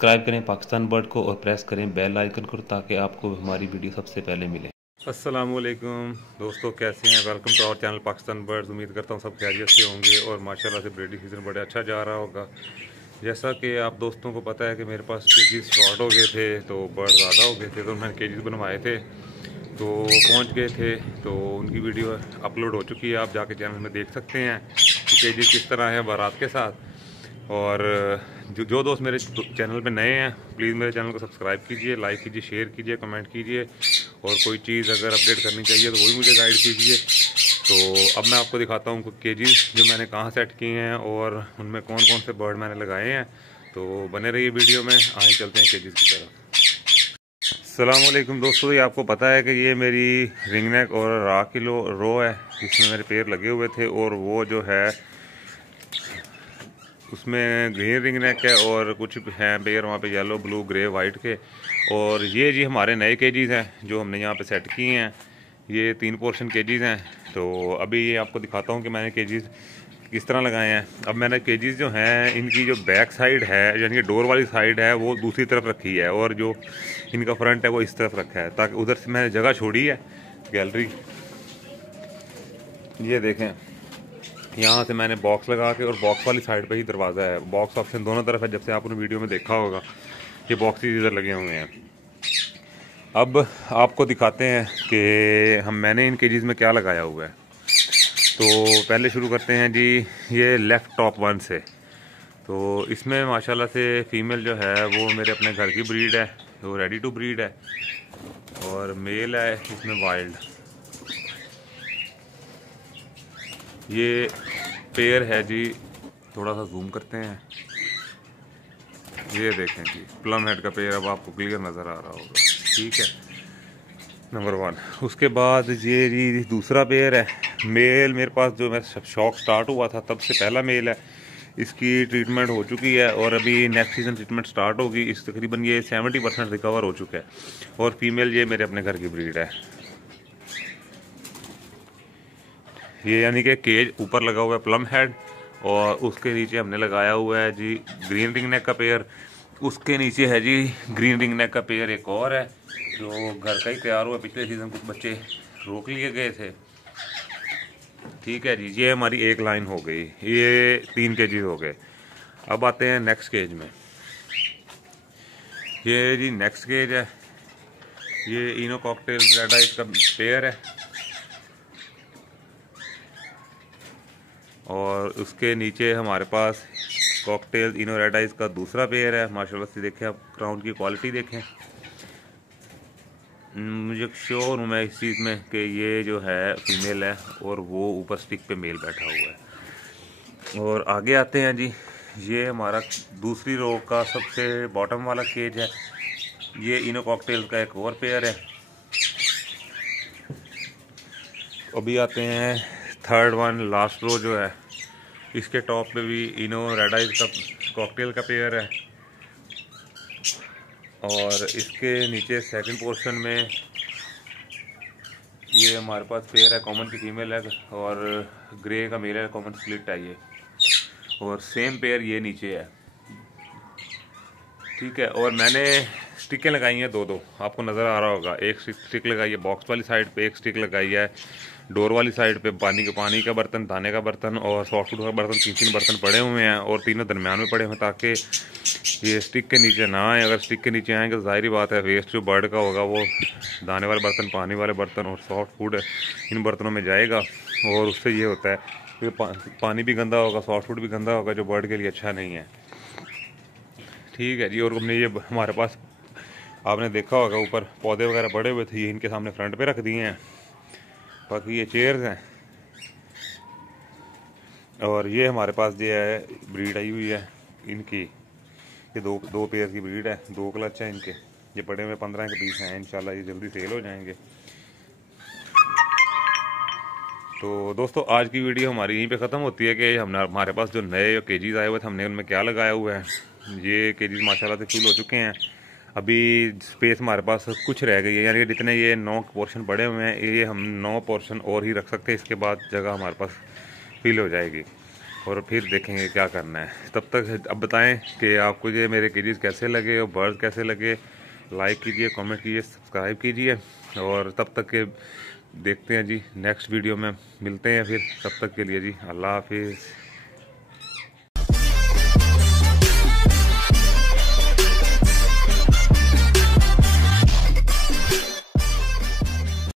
Subscribe करें Pakistan bird को और प्रेस करें बेल आइकन को ताकि आपको हमारी वीडियो सबसे पहले मिले। अस्सलाम वालेकुम दोस्तों, कैसे हैं? Welcome to our channel Pakistan birds. उम्मीद करता हूँ सब खैरियत से होंगे और माशाल्लाह से ब्रीडिंग सीज़न बड़ा अच्छा जा रहा होगा। जैसा कि आप दोस्तों को पता है कि मेरे पास केजीज़ शॉर्ट हो गए थे, तो बर्ड ज़्यादा हो गए थे, तो मैंने केजीज़ बनवाए थे तो पहुंच गए थे, तो उनकी वीडियो अपलोड हो चुकी है। आप जाके चैनल में देख सकते हैं कि केजीज़ किस तरह है बारात के साथ। और जो दोस्त मेरे चैनल पे नए हैं, प्लीज़ मेरे चैनल को सब्सक्राइब कीजिए, लाइक कीजिए, शेयर कीजिए, कमेंट कीजिए, और कोई चीज़ अगर अपडेट करनी चाहिए तो वही मुझे गाइड कीजिए। तो अब मैं आपको दिखाता हूँ केजीज़ जो मैंने कहाँ सेट किए हैं और उनमें कौन कौन से बर्ड मैंने लगाए हैं। तो बने रहिए वीडियो में, आगे चलते हैं केजीज़ की तरफ। अस्सलाम वालेकुम दोस्तों, ये आपको पता है कि ये मेरी रिंग नेक और रा की रो है, जिसमें मेरे पैर लगे हुए थे, और वो जो है उसमें ग्रीन रिंग नेक है और कुछ हैं पेयर वहाँ पे येलो, ब्लू, ग्रे, वाइट के। और ये जी हमारे नए केजीज़ हैं जो हमने यहाँ पे सेट किए हैं। ये 3 पोर्शन केजीज़ हैं। तो अभी ये आपको दिखाता हूँ कि मैंने केजीज़ किस तरह लगाए हैं। अब मैंने केजीज़ जो हैं इनकी जो बैक साइड है, यानी कि डोर वाली साइड है, वो दूसरी तरफ रखी है, और जो इनका फ्रंट है वो इस तरफ रखा है, ताकि उधर से मैंने जगह छोड़ी है गैलरी। ये देखें, यहाँ से मैंने बॉक्स लगा के, और बॉक्स वाली साइड पे ही दरवाज़ा है। बॉक्स ऑप्शन दोनों तरफ है, जब से आपने वीडियो में देखा होगा। ये बॉक्सेस इधर लगे हुए हैं। अब आपको दिखाते हैं कि मैंने इन केजीज़ में क्या लगाया हुआ है। तो पहले शुरू करते हैं जी, ये लेफ़्ट टॉप वन से। तो इसमें माशाल्लाह से फ़ीमेल जो है वो मेरे अपने घर की ब्रीड है, वो रेडी टू ब्रीड है, और मेल है इसमें वाइल्ड। ये पेयर है जी, थोड़ा सा जूम करते हैं, ये देखें जी प्लम हेड का पेयर। अब आपको क्लियर नज़र आ रहा होगा, ठीक है, नंबर 1। उसके बाद ये जी दूसरा पेयर है, मेल मेरे पास, जो मेरा शौक स्टार्ट हुआ था तब से पहला मेल है। इसकी ट्रीटमेंट हो चुकी है और अभी नेक्स्ट सीज़न ट्रीटमेंट स्टार्ट होगी। इस तकरीबन ये 70% रिकवर हो चुका है। और फीमेल ये मेरे अपने घर की ब्रीड है। ये यानी कि केज ऊपर लगा हुआ है प्लम हेड, और उसके नीचे हमने लगाया हुआ है जी ग्रीन रिंग नेक का पेयर। उसके नीचे है जी ग्रीन रिंग नेक का पेयर एक और है, जो घर का ही तैयार हुआ। पिछले सीज़न कुछ बच्चे रोक लिए गए थे, ठीक है जी। ये हमारी एक लाइन हो गई, ये 3 केजीज हो गए। अब आते हैं नेक्स्ट केज में। ये जी नेक्स्ट केज है, ये इनो कॉकटेल रेड आइज का पेयर है, और उसके नीचे हमारे पास कॉकटेल इनो रेड आइज का दूसरा पेयर है। माशाल्लाह से देखें आप, क्राउन की क्वालिटी देखें। मुझे श्योर हूँ मैं इस चीज़ में कि ये जो है फीमेल है, और वो ऊपर स्टिक पे मेल बैठा हुआ है। और आगे आते हैं जी, ये हमारा दूसरी रो का सबसे बॉटम वाला केज है। ये इनो कॉकटेल का एक और पेयर है। अभी आते हैं थर्ड वन, लास्ट रो जो है, इसके टॉप पे भी इनो रेड आइज का कॉकटेल का पेयर है, और इसके नीचे सेकंड पोर्शन में ये हमारे पास पेयर है, कॉमन की फीमेल है, और ग्रे का मेल है, कॉमन स्प्लिट है ये, और सेम पेयर ये नीचे है, ठीक है। और मैंने स्टिकें लगाई हैं 2-2, आपको नज़र आ रहा होगा। एक स्टिक लगाई है बॉक्स वाली साइड पे, एक स्टिक लगाई है डोर वाली साइड पे। पानी का बर्तन, दाने का बर्तन और सॉफ्ट फूड का बर्तन, 3 बर्तन पड़े हुए हैं, और तीनों दरमियान में पड़े हुए हैं, ताकि ये स्टिक के नीचे ना आए। अगर स्टिक के नीचे आएंगे तो जाहिर बात है वेस्ट जो बर्ड का होगा वो दाने वाले बर्तन, पानी वाले बर्तन और सॉफ्ट फूड इन बर्तनों में जाएगा, और उससे ये होता है कि पानी भी गंदा होगा, सॉफ्ट फूड भी गंदा होगा, जो बर्ड के लिए अच्छा नहीं है, ठीक है जी। और हमने ये हमारे पास, आपने देखा होगा ऊपर पौधे वगैरह पड़े हुए थे, ये इनके सामने फ्रंट पे रख दिए हैं। बाकी ये चेयर्स हैं, और ये हमारे पास जो है ब्रीड आई हुई है इनकी। ये दो पेयर की ब्रीड है, 2 क्लच हैं इनके। ये पड़े हुए 15 के पीस हैं, इंशाल्लाह ये जल्दी सेल हो जाएंगे। तो दोस्तों आज की वीडियो हमारी यहीं पे ख़त्म होती है कि हमारे पास जो नए केजीज़ आए हुए थे, हमने उनमें क्या लगाया हुआ है। ये केजीज़ माशाल्लाह से फुल हो चुके हैं। अभी स्पेस हमारे पास कुछ रह गई है, यानी कि जितने ये 9 पोर्शन पड़े हुए हैं, ये हम 9 पोर्शन और ही रख सकते हैं। इसके बाद जगह हमारे पास फिल हो जाएगी। और फिर देखेंगे क्या करना है। तब तक अब बताएं कि आपको ये मेरे केजीज कैसे लगे और बर्ड कैसे लगे। लाइक कीजिए, कमेंट कीजिए, सब्सक्राइब कीजिए। और तब तक के देखते हैं जी, नेक्स्ट वीडियो में मिलते हैं फिर। तब तक के लिए जी अल्लाह हाफिज़।